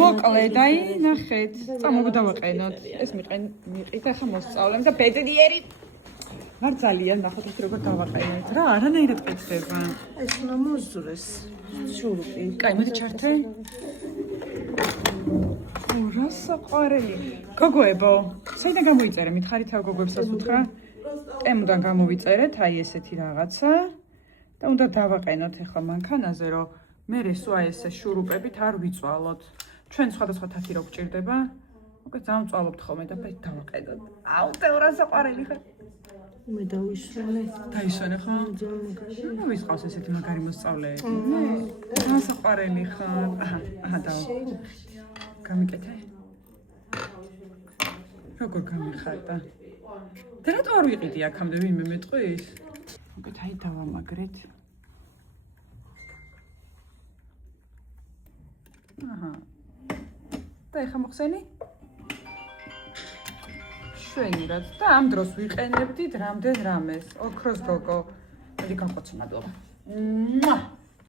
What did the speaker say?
მოკლედ, აი, ნახეთ. წამოვიდავაყენოთ. ეს მიყიდე ახლა მოსწავლემ და ბედნიერი. არ ძალიან ნახოთ ეს როგორ დავაყენეთ რა, არანაირად ყიდდება. ეს უნდა მოზრეს. შურუპი. კაი, მოდი ჩართე. რა საყვარელი. გოგოებო, საიდან გამოიწერე? მითხარით თავ გოგოებსაც უთხრა. ემუდან გამოვიწერეთ, აი ესეთი რაღაცა და უნდა დავაყენოთ ახლა მანქანაზე, რომ მე სულ აი ესე შურუპებით არ ვიწვალოთ. ჩვენ სხვადასხვა თათი რო გჭირდება. უკვე დამწვალობთ ხოლმე და მე დავაყენოთ. აუ, რა საყვარელი ხარ. მე დავისვენე. დაისვენე ხო? ნუ ვისყავს ესეთი მაგარი მოსწავლეები. რა საყვარელი ხარ. აჰა, დავა. გამიკეთე. როგორ გამიხარდა? და რატო არ ვიყიდი აქამდე ვინმე მეტყვის? უკეთ აი დავამაგრეთ. აჰა. და ეხა მოხსენი? შვენურად და ამ დროს ვიყენებდით რამდენ რამეს. ოქროს გოგო. მოდი გავყოცო მადლობა.